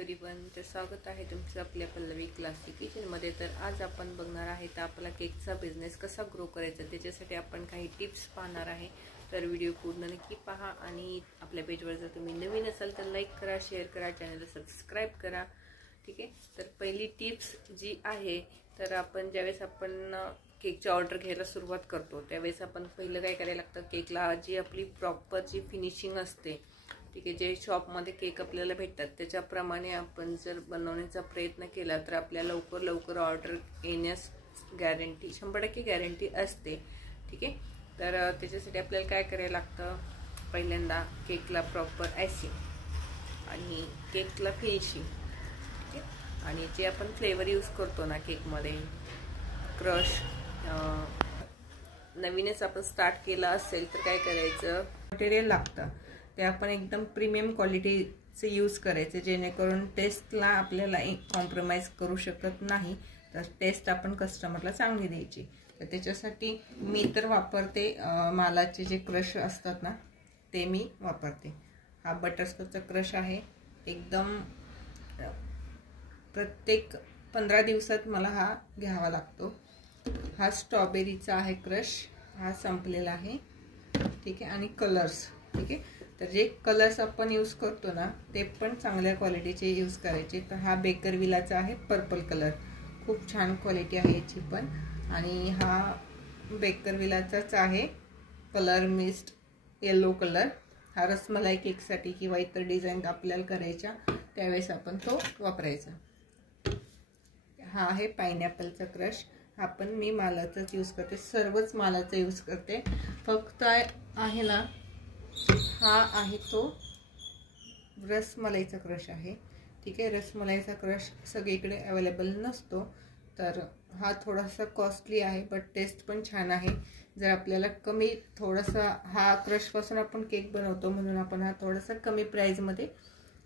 Everyone, तर स्वागत आहे तुमचं आपल्या पल्लवी क्लासिक किचनमध्ये। तर आज आपण बघणार आहे तर आपला केकचा बिझनेस कसा ग्रो करायचा त्याच्यासाठी आपण काही टिप्स पाहणार आहे। तर व्हिडिओ पूर्ण नक्की पहा आणि आपल्या पेजवर जर तुम्ही नवीन असाल तर लाईक करा, शेअर करा, चॅनलला सबस्क्राईब करा। ठीक आहे, तर पहिली टिप्स जी आहे तर आपण ज्यावेळेस आपण केकची ऑर्डर घ्यायला सुरुवात करतो त्यावेळेस आपण पहिलं काय करायला लागतं, केकला जी आपली प्रॉपर जी फिनिशिंग असते, ठीक आहे, जे शॉपमध्ये केक आपल्याला भेटतात त्याच्याप्रमाणे आपण जर बनवण्याचा प्रयत्न केला तर आपल्याला लवकर ऑर्डर येण्यास गॅरंटी 100% गॅरंटी असते। ठीक आहे, तर त्याच्यासाठी आपल्याला काय करायला लागतं, पहिल्यांदा केकला प्रॉपर आयसिंग आणि केकला फिनिशिंग, ठीक आहे, आणि जे आपण फ्लेवर यूज करतो ना केकमध्ये, क्रश, नवीनच आपण स्टार्ट केला असेल तर काय करायचं, मटेरियल लागतं ते आपण एकदम प्रीमियम क्वालिटीचे यूज करायचे, जेणेकरून टेस्टला आपल्याला कॉम्प्रोमाइज करू शकत नाही, तर टेस्ट आपण कस्टमरला चांगली द्यायची। तर त्याच्यासाठी मी तर वापरते मालाचे जे क्रश असतात ना ते मी वापरते। हा बटरस्कॉचचा क्रश आहे, एकदम प्रत्येक 15 दिवसात मला हा घ्यावा लागतो। हा स्ट्रॉबेरीचा आहे क्रश, हा संपलेला आहे, ठीक आहे, आणि कलर्स, ठीक आहे, तर जे कलर्स आपण यूज करतो ना ते पण चांगल्या क्वालिटीचे यूज करायचे। तर हा बेकरविलाचा आहे पर्पल कलर, खूप छान क्वालिटी आहे याची पण, आणि हा बेकरविलाचाच आहे कलर मिस्ट येलो कलर। हा रसमलाई केकसाठी किंवा इतर डिझाईन आपल्याला करायच्या त्यावेळेस आपण तो वापरायचा। हा आहे पायनॅपलचा क्रश, हा पण मी मालाचाच यूज करते, सर्वच मालाचा यूज करते, फक्त आहे ना हा आहे तो रसमलाईचा क्रश आहे, ठीक आहे। रसमलाईचा क्रश सगळीकडे अवेलेबल नसतो, तर हा थोडासा कॉस्टली आहे बट टेस्ट पण छान आहे। जर आपल्याला कमी थोडासा, हा क्रशपासून आपण केक बनवतो म्हणून आपण हा थोडासा कमी प्राईजमध्ये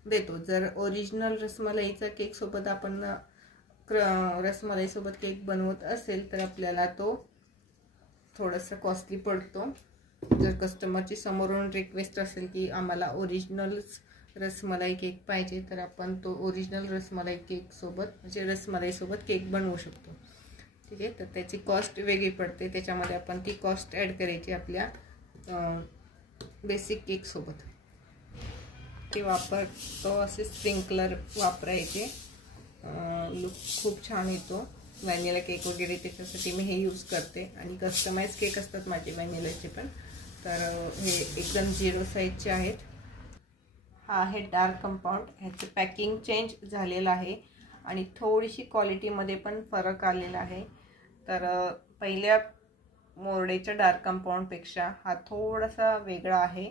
देतो। जर ओरिजिनल रसमलाईचा केक सोबत आपण रसमलाई सोबत केक बनवत असेल तर आपल्याला तो थोडासा कॉस्टली पडतो। जर कस्टमरची समोरून रिक्वेस्ट असेल की आम्हाला ओरिजिनलच रसमलाई केक पाहिजे तर आपण तो ओरिजिनल रसमलाई केक सोबत म्हणजे रसमलाई सोबत केक बनवू शकतो, ठीक आहे। तर त्याची कॉस्ट वेगळी पडते, त्याच्यामध्ये आपण ती कॉस्ट ॲड करायची आपल्या बेसिक केक सोबत। ते वापरतो असे स्प्रिंकलर वापरायचे, लुक खूप छान येतो, व्हॅनिला केक वगैरे त्याच्यासाठी मी हे यूज करते, आणि कस्टमाइज केक असतात माझे व्हॅनिलाचे पण, तर हे एकदम 0 साईजचे आहेत। हा आहे डार्क कंपाऊंड, ह्याचं पॅकिंग चेंज झालेलं आहे आणि थोडीशी क्वालिटीमध्ये पण फरक आलेला आहे। तर पहिल्या मोरडेच्या डार्क कंपाऊंडपेक्षा हा थोडासा वेगळा आहे।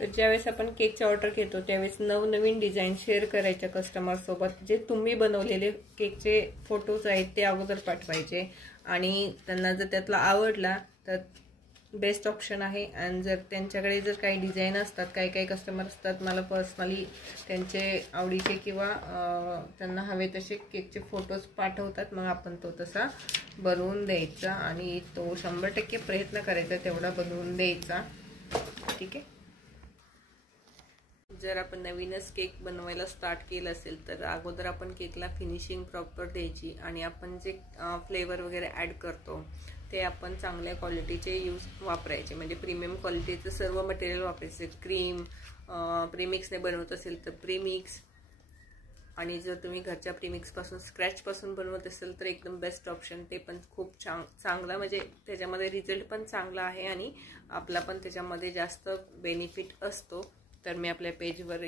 तर ज्यावेळेस आपण केकची ऑर्डर घेतो त्यावेळेस नवनवीन डिझाईन शेअर करायच्या कस्टमरसोबत, जे तुम्ही बनवलेले केकचे फोटोज आहेत ते अगोदर पाठवायचे, आणि त्यांना जर त्यातला आवडला तर बेस्ट ऑप्शन आहे। आणि जर त्यांच्याकडे जर काही डिझाईन असतात, काही कस्टमर असतात मला पर्सनली त्यांचे आवडीचे किंवा त्यांना हवे तसे केकचे फोटोज पाठवतात, मग आपण तो तसा बनवून द्यायचा आणि तो 100% प्रयत्न करायचा तेवढा बनवून द्यायचा, ठीक आहे। जर आपण नवीनच केक बनवायला स्टार्ट केलं असेल तर अगोदर आपण केकला फिनिशिंग प्रॉपर द्यायची, आणि आपण जे फ्लेवर वगैरे ॲड करतो ते आपण चांगल्या क्वालिटीचे वापरायचे, म्हणजे प्रीमियम क्वालिटीचं सर्व मटेरियल वापरायचे। क्रीम प्रीमिक्सने बनवत असेल तर प्रीमिक्स, आणि जर तुम्ही घरच्या प्रीमिक्सपासून स्क्रॅचपासून बनवत असेल तर एकदम बेस्ट ऑप्शन, ते पण खूप चांगला, म्हणजे त्याच्यामध्ये रिझल्ट पण चांगला आहे आणि आपला पण त्याच्यामध्ये जास्त बेनिफिट असतो। तर मी आपल्या पेजवर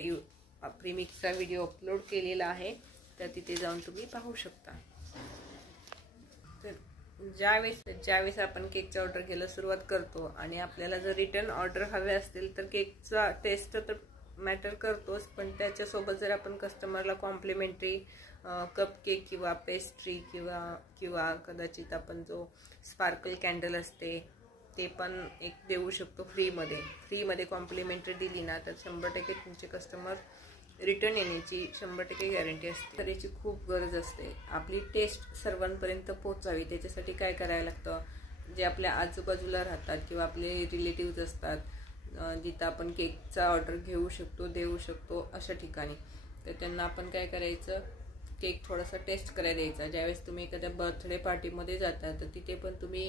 प्रीमिक्सचा व्हिडिओ अपलोड केलेला आहे, तर तिथे जाऊन तुम्ही पाहू शकता। तर ज्यावेळेस आपण केकची ऑर्डर घ्यायला सुरुवात करतो आणि आपल्याला जर रिटर्न ऑर्डर हवे असतील तर केकचा टेस्ट तर मॅटर करतोच, पण त्याच्यासोबत जर आपण कस्टमरला कॉम्प्लिमेंटरी कप केक किंवा पेस्ट्री किंवा कदाचित आपण जो स्पार्कल कॅन्डल असते ते पण एक देऊ शकतो फ्रीमध्ये कॉम्प्लिमेंटरी दिली ना तर 100% तुमचे कस्टमर रिटर्न येण्याची 100% गॅरंटी असते। तर याची खूप गरज असते, आपली टेस्ट सर्वांपर्यंत पोहोचावी, त्याच्यासाठी काय करायला लागतं, जे आपल्या आजूबाजूला राहतात किंवा आपले रिलेटिव्ज असतात, जिथं आपण केकचा ऑर्डर घेऊ शकतो, देऊ शकतो अशा ठिकाणी. तर त्यांना आपण काय करायचं, केक थोडासा टेस्ट करायला द्यायचा. ज्यावेळेस तुम्ही एखाद्या बर्थडे पार्टीमध्ये जाता तर तिथे पण तुम्ही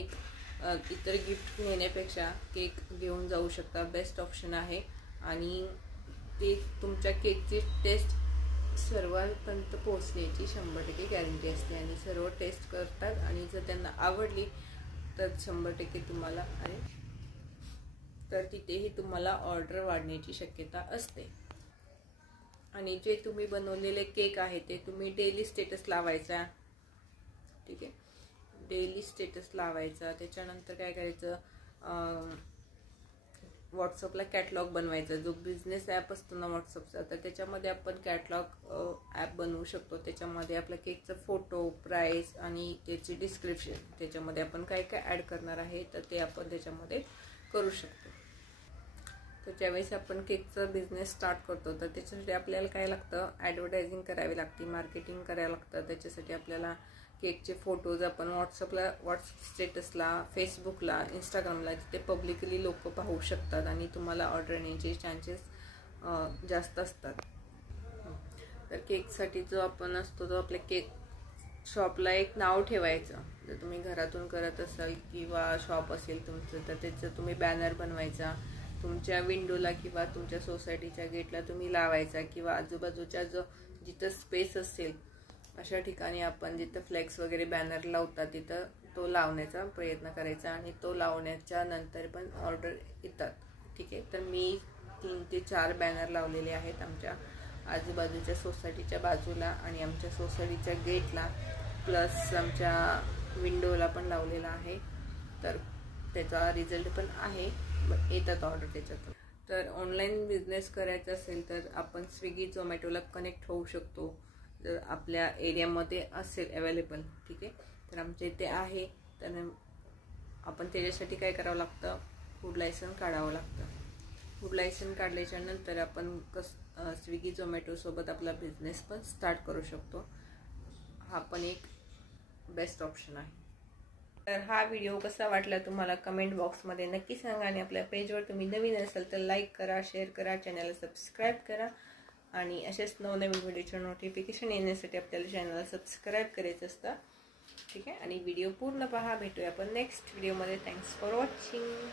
इतर गिफ्ट नेण्यापेक्षा केक घेऊन जाऊ शकता. बेस्ट ऑप्शन आहे. आणि ते तुमच्या केकची टेस्ट सर्वांपर्यंत पोहोचण्याची 100% गॅरंटी असते. आणि सर्व टेस्ट करतात आणि जर त्यांना आवडली तर 100% तुम्हाला तर तिथेही तुम्हाला ऑर्डर वाढण्याची शक्यता असते. आणि जे तुम्ही बनवलेले केक आहे ते तुम्ही डेली स्टेटस लावायचा. ठीक आहे, डेली स्टेटस लावायचा. त्याच्यानंतर काय करायचं, व्हॉट्सअपला कॅटलॉग बनवायचा. जो बिझनेस ॲप असतो ना व्हॉट्सअपचा, तर त्याच्यामध्ये आपण कॅटलॉग ॲप बनवू शकतो. त्याच्यामध्ये आपल्या केकचा फोटो, प्राईस आणि त्याची डिस्क्रिप्शन, त्याच्यामध्ये आपण काय काय ॲड करणार आहे तर ते आपण त्याच्यामध्ये करू शकतो. तर ज्यावेळेस आपण केकचा बिझनेस स्टार्ट करतो तर त्याच्यासाठी आपल्याला काय लागतं, ॲडव्हर्टायझिंग करावी लागते, मार्केटिंग करायला लागतं. त्याच्यासाठी आपल्याला केकचे फोटोज आपण व्हॉट्सअप स्टेटसला, फेसबुकला, इंस्टाग्रामला जिथे पब्लिकली लोक पाहू शकतात आणि तुम्हाला ऑर्डर येण्याचे चान्सेस जास्त असतात. तर केकसाठी जो आपण असतो तो आपल्या केक शॉपला एक नाव ठेवायचं. जर तुम्ही घरातून करत असाल किंवा शॉप असेल तुमचं तर त्याचं तुम्ही बॅनर बनवायचा. तुमच्या विंडोला किंवा तुमच्या सोसायटीच्या गेटला तुम्ही लावायचा किंवा आजूबाजूच्या जिथं स्पेस असेल अशा ठिकाणी आपण जिथं फ्लेक्स वगैरे बॅनर लावतात तिथं तो लावण्याचा प्रयत्न करायचा. आणि तो लावण्याच्या नंतर पण ऑर्डर येतात. ठीक आहे, तर मी 3 ते 4 बॅनर लावलेले आहेत आमच्या आजूबाजूच्या सोसायटीच्या बाजूला आणि आमच्या सोसायटीच्या गेटला, प्लस आमच्या विंडोला पण लावलेला आहे. तर त्याचा रिझल्ट पण आहे, येतात ऑर्डर त्याच्यातून. तर ऑनलाईन बिझनेस करायचा असेल तर आपण स्विगी, झोमॅटोला कनेक्ट होऊ शकतो जर आपल्या एरियामध्ये असेल अवेलेबल. ठीक आहे, तर आमच्या इथे आहे. तर आपण त्याच्यासाठी काय करावं लागतं, फूड लायसन काढावं लागतं. फूड लायसन काढल्याच्या नंतर आपण स्विगी, झोमॅटोसोबत आपला बिझनेस पण स्टार्ट करू शकतो. हा पण एक बेस्ट ऑप्शन आहे. तर हा व्हिडिओ कसा वाटला तुम्हाला कमेंट बॉक्समध्ये नक्की सांगा. आणि आपल्या पेजवर तुम्ही नवीन असाल तर लाईक करा, शेअर करा, चॅनलला सबस्क्राईब करा. आणि असेच नवनवीन व्हिडिओचं नोटिफिकेशन येण्यासाठी आपल्याला चॅनलला सबस्क्राईब करायचं असतं. ठीक आहे, आणि व्हिडिओ पूर्ण पहा. भेटूया आपण नेक्स्ट व्हिडिओमध्ये. Thanks for watching.